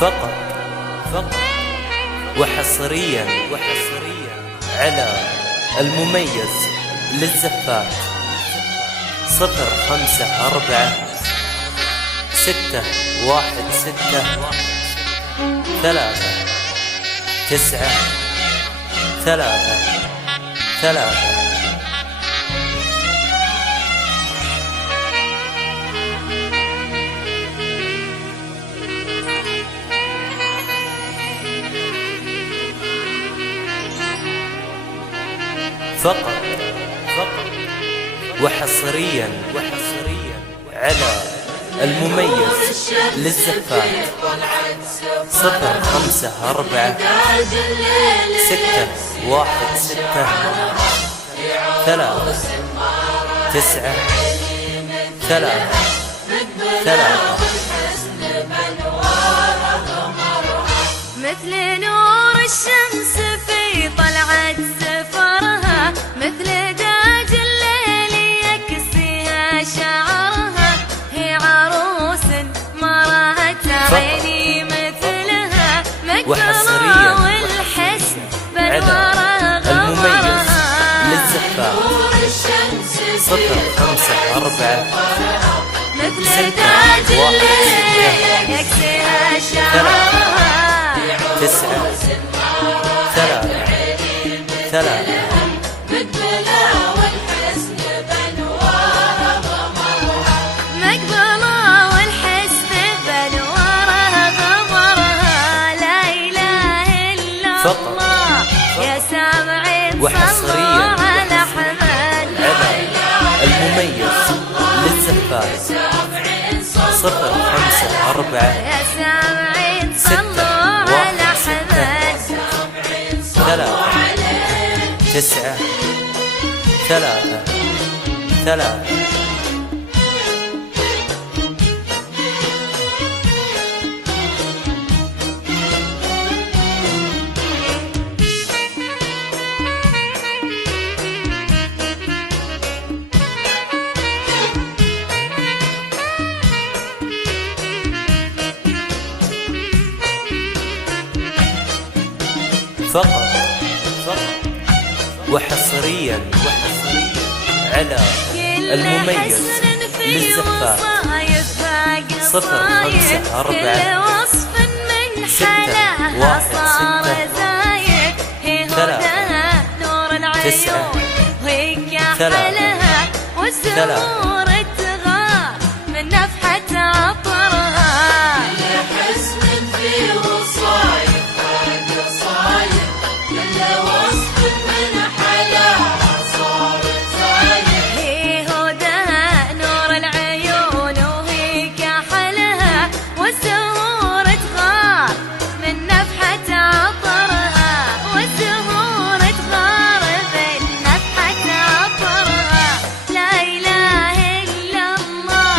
فقط وحصريا على المميز للزفات 054 616 3 9 3 3. فقط وحصريا على المميز للزفات 054 616 3 9 3 3. مثل نور الشمس في طلعة سفرها، مثل تاج الليل يكسيها شعرها، هي عروس ما رأت عيني مثلها، مقبلة والحسن بنورها غمرها. نور الشمس 054 مثل تاج الليل يكسيها شعرها، 9 3 3. مقبلة والحسن بنورها غمرها، مقبلة والحسن بنورها غمرها. لا إله إلا الله يا سامعين صلوا على حمد المميز للزفات 054 يا سامعين صلوا على حمد 3 9 3 3. فقط وحصريا على المميز للزفات 054 616 3 9 3 والزهور تغار من نفحة عطرها. كل حسن في وصايف قصايف، كل وصف من حلاها صار زايد. هي هدى نور العيون وهي كحلها، والزهور تغار من نفحة عطرها، والزهور تغار من نفحة عطرها. لا إله إلا الله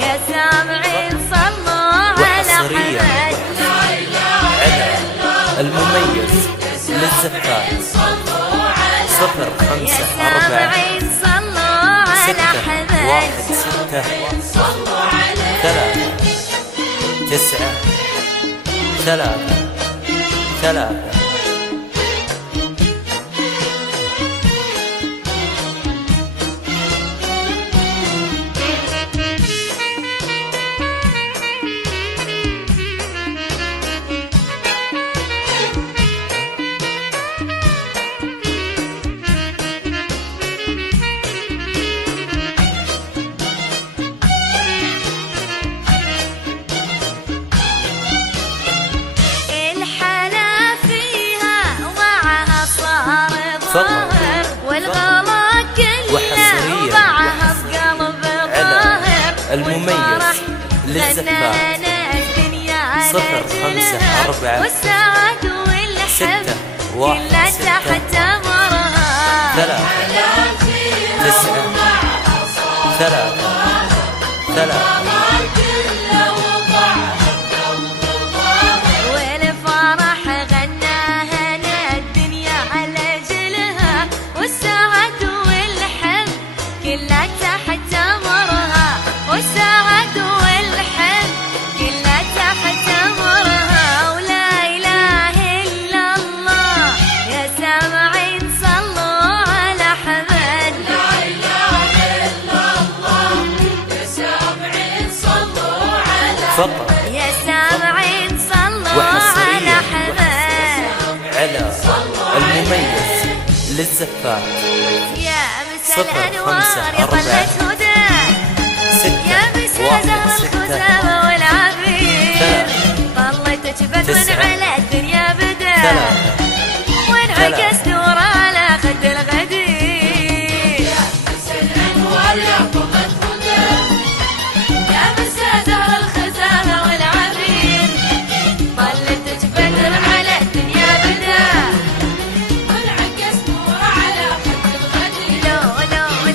يا سامعين صلوا على حمد المميز للزفات 054 616 3 9 3 3. والغلا كله وضعها بقلب ظاهر، المميز للزفات 054 والسعد والحب كلها تحت أمرها. 3 9 3 3. كلها تحت أمرها، والسعد والحب كلها تحت أمرها. للزفات يا مسا 0 5 الأنوار يا 4 طلت هدى 6 يا مسا 1 زهر 6 الخزامة والعبير طليتك بدر 9 على الدنيا بدا 3 وانعكس نور على خد الغدير يا مسا الأنوار يا طلت هدى يا مسا زهر الخزامة والعبير طليتك بدر على الدنيا بدا وانعكس نور على خد الغدير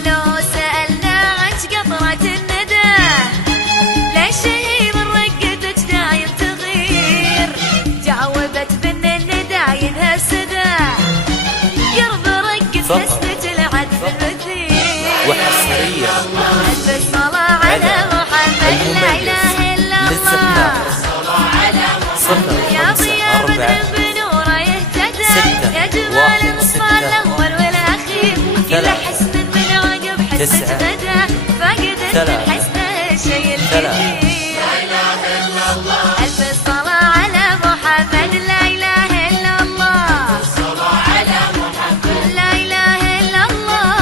لو سألنا عنك قطرة الندى ليش هي من رقتك دايم تغير جاوبت بان الندى ينهى السدى قرب رقة حسنة العذب المثير وحصريا ألف الصلاة على محمد لا إله إلا الله صفر يا 5 ضياء 4 بدر بنوره يهتدى 6 يا جمال 1 المصطفى 6 الأول والأخير كل 3 حسن من عقب حسنة 9 غدا فاقد 3 حسنة الشيء 3 الكثير لا إله إلا الله ألف الصلاة على محمد لا إله إلا الله الصلاة على محمد لا إله إلا الله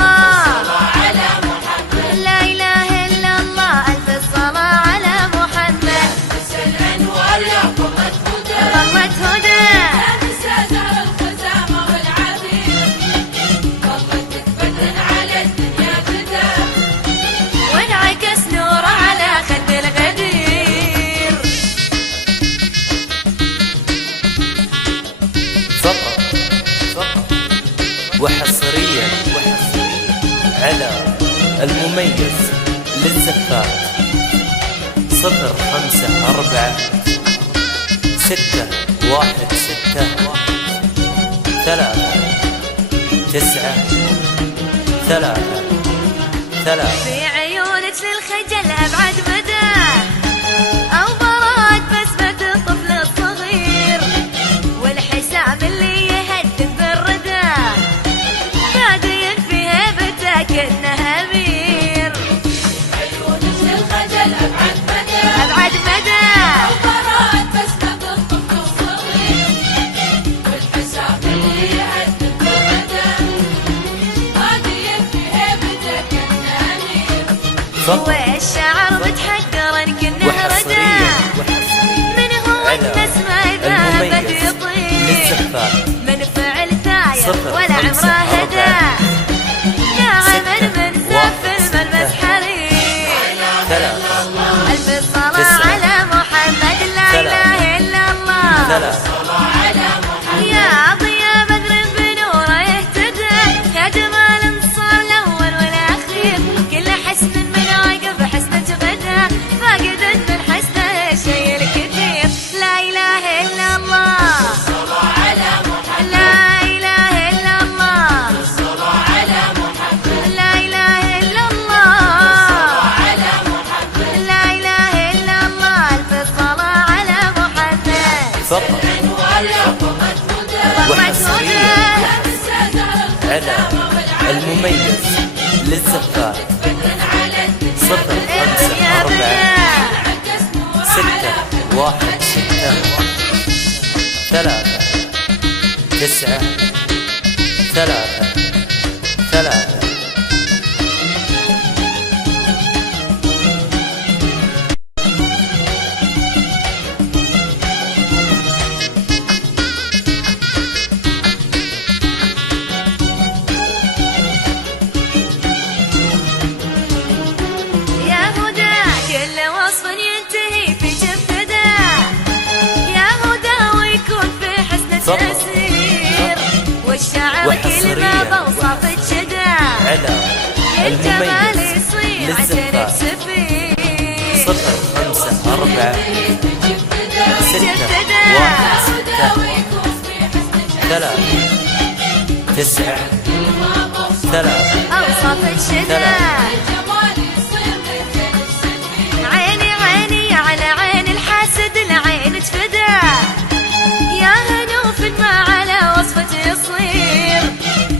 الصلاة على محمد لا إله إلا الله ألف الصلاة على محمد مسا الأنوار يا طلت هدى طلت هدى يا مسا زهر الخزامة والعبير طلتك بدر على الدنيا بدا وانعكس نور على خد الغدير فقط وحصريا على المميز للزفات 0 5 4 6 1 6 3 9 3 3 في عيونك للخجل أبعد مدى أو براءة بسمة الطفل الصغير والحسام اللي يهدد بالردى بادين في هيبتك إنها أمير عيونك للخجل أبعد مدى أبعد مدى أو براءة بسمة الطفل الصغير والحسام اللي يهدد بالردى بادين في هيبتك إنها أمير والشعر متحقر ان كنا ردا من هو النسمة ذهبت يطير من فعل ثاير ولا عمره هدى نعم من زف الملمس حرير ألف الصلاة على محمد لا إله إلا الله يا ضياء بدر بنوره يهتدى يا جمال انتصار الأول والأخير كل حسن من عقب حسنة غدا فاقد من حسنة الشيء الكثير لا إله إلا الله لا إله إلا الله لا إله إلا الله لا إله إلا الله ألف الصلاة على محمد فقط وحصريا على المميز للزفات 0 5 4 6 1 6 3 9 3 3 يا هدى كل وصف ينتهي في جبتدى يا هدى ويكون في حسنة تسير والشعر كلمة بوصف الشدى على الجمال المميز يصير عشانك للزفات سفير 0 5 4 6 جبتدى 1 6 3 9 3 أوصف الشدى عيني عيني على عين الحاسد العين تفدى يا هنوف ما على وصفك يصير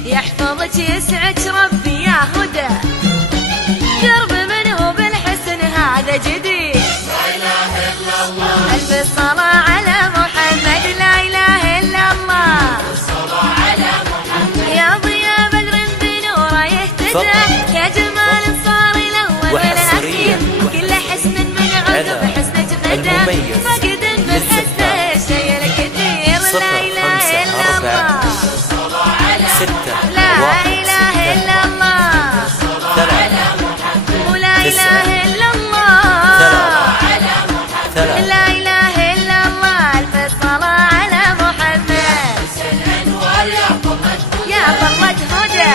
يحفظك يسعك ربي يا هدى قرب منه بالحسن هذا جديد ألف الصلاة على محمد لا إله إلا الله يا ضياء ابتدى يا جمال صار الاول والاخير كل حسن من عقب حسنك غدا فقد من حسنه شيء الكثير لا اله الا الله 6 لا اله الا الله 3 ولا اله الا الله لا اله الا الله الف صلاة على محمد يا قمة هدى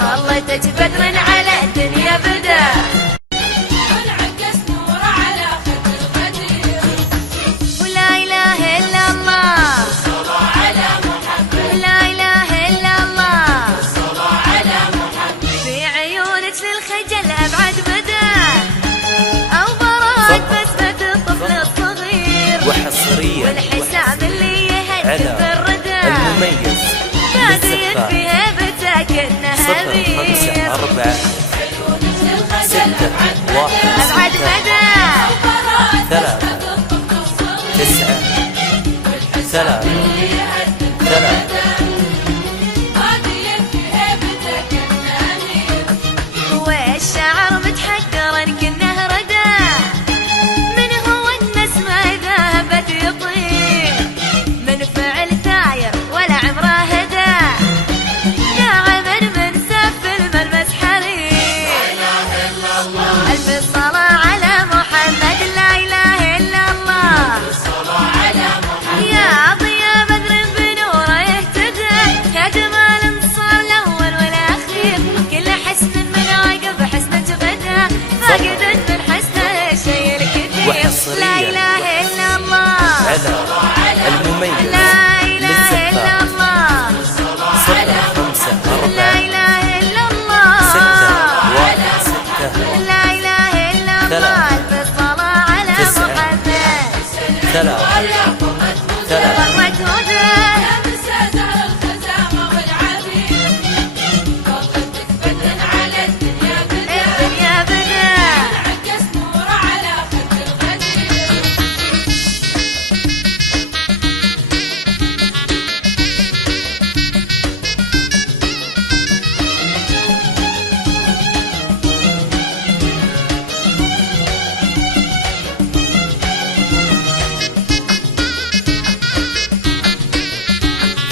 طلتك بدر على الدنيا بدا ولا اله الا الله لا اله الا الله في عيونك للخجل ابعد مدى او براءة بسمة الطفل الصغير وحصريا والحساب اللي يهدد على الردى المميز بادين فيها بتاكلنا 0 هبير 5 4 6 1 ابعد مدى 3 9 3 والشعر متحقر كنه ردى من هو النسمة ذهبت يطير من فعل ثاير ولا عمره هدى ناعما من سف الملمس حرير ألف صلاة على محمد لا إله إلا الله يا ضياء بدر بنوره يهتدى يا جمال صار الأول والأخير كل حسن من عقب حسنك غدا فاقد من حسنه شيء الكثير لا إله إلا الله على المميز لا إله إلا الله 0 5 لا 4 إله إلا الله 6 1 6 لا إله إلا الله ألف صلاة على 9 محمد 3 قمة هدى الدنيا بدا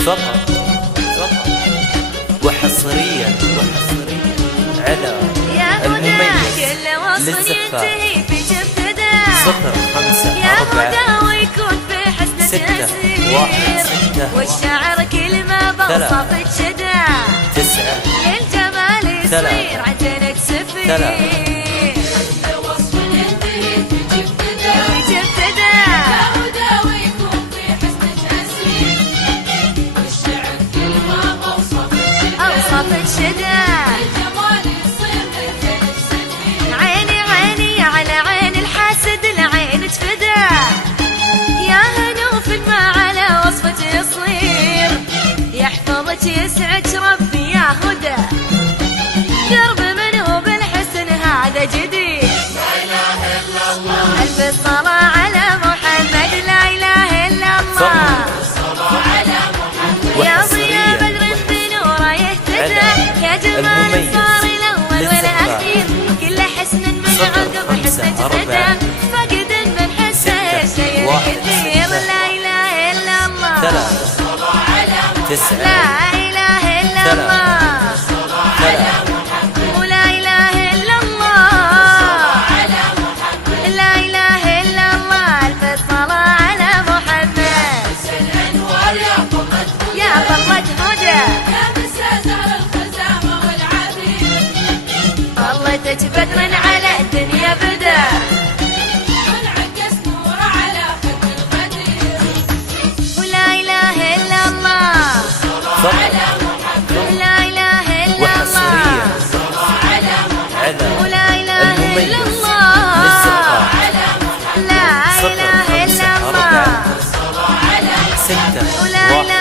فقط وحصريا على يا هدى المميز كل وصل للزفاف ينتهي في جفتدى 0 5 يا 4 هدى ويكون في حسنة 6 أسير 1 6 والشعر كل ما بوصف الشدى 9 للجمال يصير عجلك سفير في جفتدى أوصف الشدى عيني عيني على عين الحاسد العين تفدى يا هنوف ما على وصفك يصير يحفظك يسعدك ربي يا هدى قرب منه بالحسن هذا جديد ألف صلاة على محمد لا إله إلا الله يا ضياء بدر بنوره يهتدى يا جمال صار الأول والأخير كل حسن من عقب حسنك غدا فقد من حسنه شيء الكثير لا إله إلا الله 9 لا إله إلا الله ولا إله إلا الله لا إله إلا الله ألف صلاة على محمد يا قمة هدى طلتك بدر على الدنيا بدا ولا إله إلا الله لا إله إلا وحصريا الله على ولا إله إلا المميز الله للزفاف لا 0 إله إلا 5 الله 4 6 ولا 1